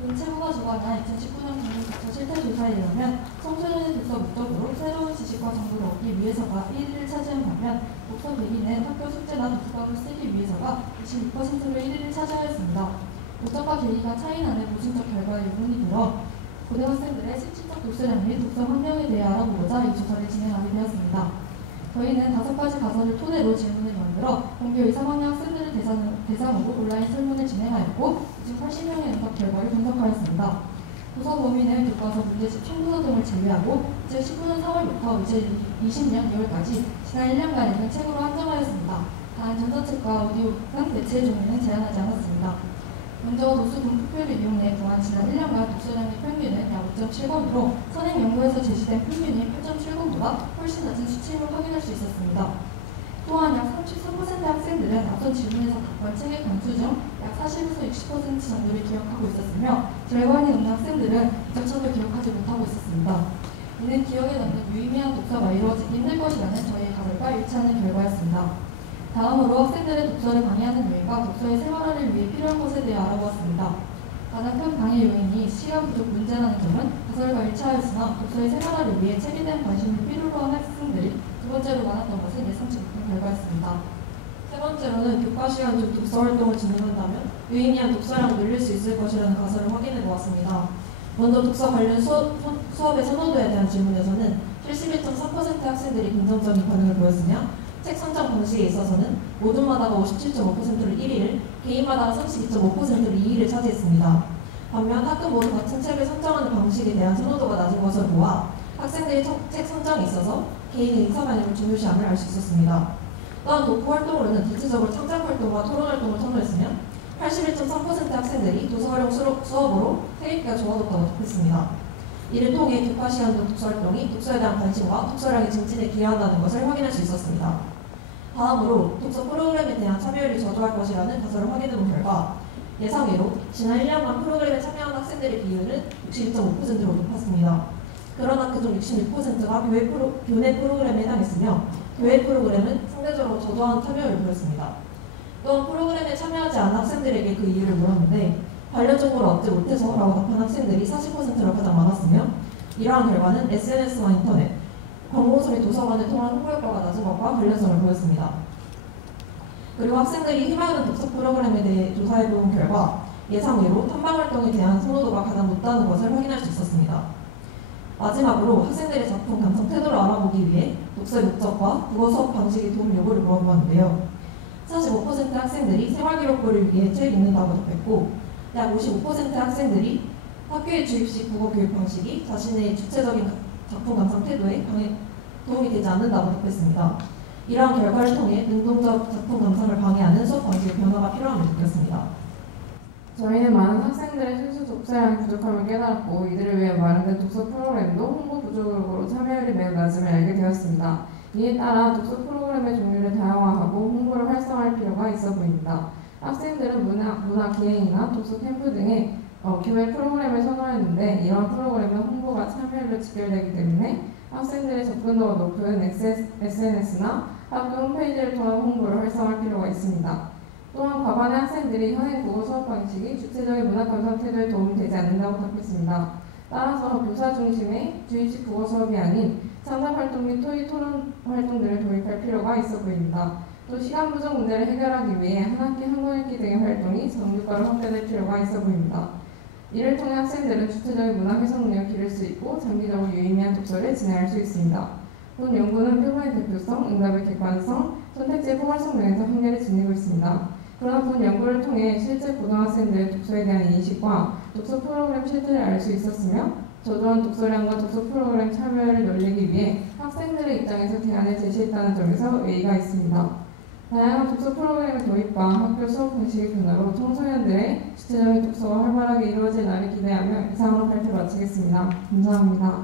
문체부가 주관한 2019년 국민독서 실태조사에 의하면 청소년의 독서 목적으로 새로운 지식과 정보를 얻기 위해서가 1위를 차지한 반면 독서 대기는 학교 숙제나 독서법을 쓰기 위해서가 26%로 1위를 차지하였습니다. 목적과 계기가 차이 나는 모순적 결과에 의문이 들어 고등학생들의 실질적 독서량 및 독서 환경에 대해 알아보고자 이 조사를 진행하게 되었습니다. 저희는 5가지 가설을 토대로 질문을 만들어 본교 2, 3학년 학생들을 대상으로 온라인 설문을 진행하였고 이 중 80명의 응답 결과를 분석하였습니다. 조사 범위는 교과서 문제집 청구서 등을 제외하고 2019년 3월부터 2020년 2월까지 지난 1년간을 책으로 한정하였습니다. 단 전자책과 오디오 등 매체의 종류는 제한하지 않았습니다. 먼저 도수 분포표를 이용해 구한 지난 1년간 독서량의 평균은 약 5.7권으로 선행연구에서 제시된 평균인 8.7권보다 훨씬 낮은 수치임을 확인할 수 있었습니다. 또한 약 33%의 학생들은 앞선 질문에서 답한 책의 권수 중 약 40에서 60% 정도를 기억하고 있었으며 절반이 넘는 학생들은 이적처를 기억하지 못하고 있었습니다. 이는 기억에 남는 유의미한 독서가 이루어지기 힘들 것이라는 저희의 가설과 일치하는 결과였습니다. 다음으로 학생들의 독서를 방해하는 요인과 독서의 생활화를 위해 필요한 것에 대해 알아보았습니다. 가장 큰 방해 요인이 시간 부족 문제라는 점은 가설과 일치하였으나 독서의 생활화를 위해 책에 대한 관심을 필요로 하는 학생들이 두 번째로 많았던 것은 예상치 못한 결과였습니다. 세 번째로는 교과 시간 중 독서 활동을 진행한다면 유의미한 독서량을 늘릴 수 있을 것이라는 가설을 확인해 보았습니다. 먼저 독서 관련 수업의 선호도에 대한 질문에서는 71.3%의 학생들이 긍정적인 반응을 보였으며 책 선정 방식에 있어서는 모둠마다가 57.5%를 1위를, 개인마다가 32.5%를 2위를 차지했습니다. 반면 학급 모두 같은 책을 선정하는 방식에 대한 선호도가 낮은 것을 보아 학생들이 책 선정에 있어서 개인의 의사 반영을 중요시함을 알 수 있었습니다. 또한 독후 활동으로는 대체적으로 창작 활동과 토론 활동을 선호했으며 81.3%의 학생들이 도서 활용 수업으로 책 읽기가 좋아졌다고 답했습니다. 이를 통해 교과 시간 중 독서 활동이 독서에 대한 관심과 독서량의 증진에 기여한다는 것을 확인할 수 있었습니다. 다음으로 독서 프로그램에 대한 참여율이 저조할 것이라는 가설을 확인해본 결과 예상외로 지난 1년간 프로그램에 참여한 학생들의 비율은 62.5%로 높았습니다. 그러나 그중 66%가 교내 프로그램에 해당했으며 교회 프로그램은 상대적으로 저조한 참여율을 보였습니다. 또한 프로그램에 참여하지 않은 학생들에게 그 이유를 물었는데 관련 정보를 얻지 못해서 라고 답한 학생들이 40%로 가장 많았으며 이러한 결과는 SNS와 인터넷, 관공서 및 도서관을 통한 홍보 효과가 낮은 것과 관련성을 보였습니다. 그리고 학생들이 희망하는 독서 프로그램에 대해 조사해본 결과 예상외로 탐방활동에 대한 선호도가 가장 높다는 것을 확인할 수 있었습니다. 마지막으로 학생들의 작품 감상 태도를 알아보기 위해 독서의 목적과 국어 수업 방식의 도움 여부를 물어보았는데요. 45%의 학생들이 생활기록부를 위해 책 읽는다고 답했고 약 55%의 학생들이 학교의 주입식 국어 교육 방식이 자신의 주체적인 작품 감상 태도에 도움이 되지 않는다고 답했습니다. 이러한 결과를 통해 능동적 작품 감상을 방해하는 수업 방식의 변화가 필요함을 느꼈습니다. 저희는 많은 학생들의 순수 독서량이 부족함을 깨달았고 이들을 위해 마련된 독서 프로그램도 홍보 부족으로 참여율이 매우 낮음을 알게 되었습니다. 이에 따라 독서 프로그램의 종류를 다양화하고 홍보를 활성화할 필요가 있어 보입니다. 학생들은 문화 기행이나 독서 캠프 등의 교회 프로그램을 선호했는데 이러한 프로그램은 홍보가 참여율로 직결되기 때문에 학생들의 접근도가 높은 SNS나 학교 홈페이지를 통한 홍보를 활성화할 필요가 있습니다. 또한 과반의 학생들이 현행 국어 수업 방식이 주체적인 문학 감상 태도에 도움이 되지 않는다고 답했습니다. 따라서 교사 중심의 주입식 국어 수업이 아닌 창작 활동 및 토론 활동들을 도입할 필요가 있어 보입니다. 또 시간 부족 문제를 해결하기 위해 한 학기 한 권 읽기 등의 활동이 정규과로 확대될 필요가 있어 보입니다. 이를 통해 학생들은 주체적인 문학 해석 능력을 기를 수 있고 장기적으로 유의미한 독서를 진행할 수 있습니다. 본 연구는 표본의 대표성, 응답의 객관성, 선택지의 포괄성 등에서 한계를 지니고 있습니다. 그러나 본 연구를 통해 실제 고등학생들의 독서에 대한 인식과 독서 프로그램 실태를 알 수 있었으며 저조한 독서량과 독서 프로그램 참여를 늘리기 위해 학생들의 입장에서 대안을 제시했다는 점에서 의의가 있습니다. 다양한 독서 프로그램의 도입과 학교 수업 방식의 변화로 청소년들의 주체적인 독서가 활발하게 이루어질 날을 기대하며 이상으로 발표 마치겠습니다. 감사합니다.